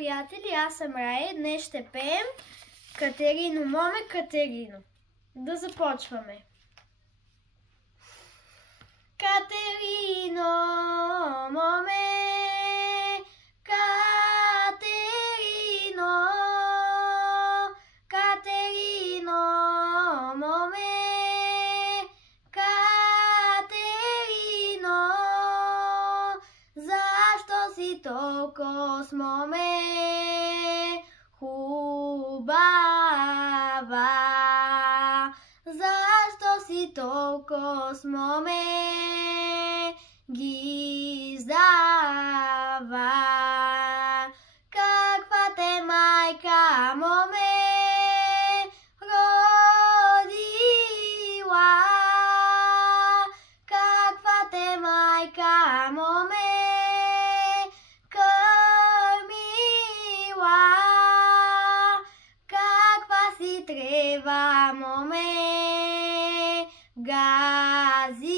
приятели, аз съм Рая. Днес ще пеем Катерино, моме, Катерино. Да започваме. Катерино, моме, Катерино, Катерино, моме, Катерино, защо си толкова с моме хубава? Защо си толкова с моме гиздава? Каква те майка, моме, родила? Каква те майка, моме, кърмила? Каква си трева, моме, газила?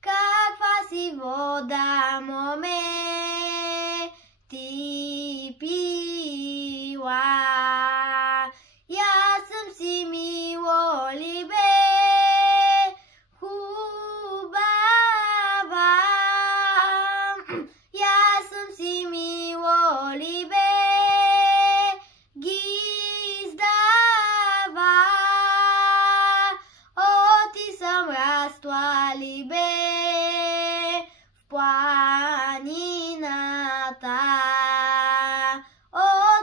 Каква си вода, моме, ти пила? Я съм си мило либе, хубава. Я съм си мило либе, гиздава. Ти съм растла либе в планината.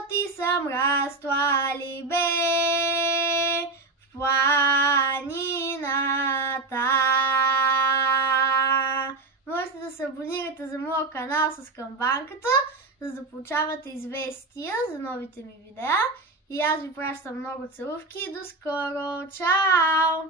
Ти съм растла либе в планината. Можете да се абонирате за моя канал с камбанката, за да получавате известия за новите ми видеа. И аз ви пращам много целувки. До скоро! Чао!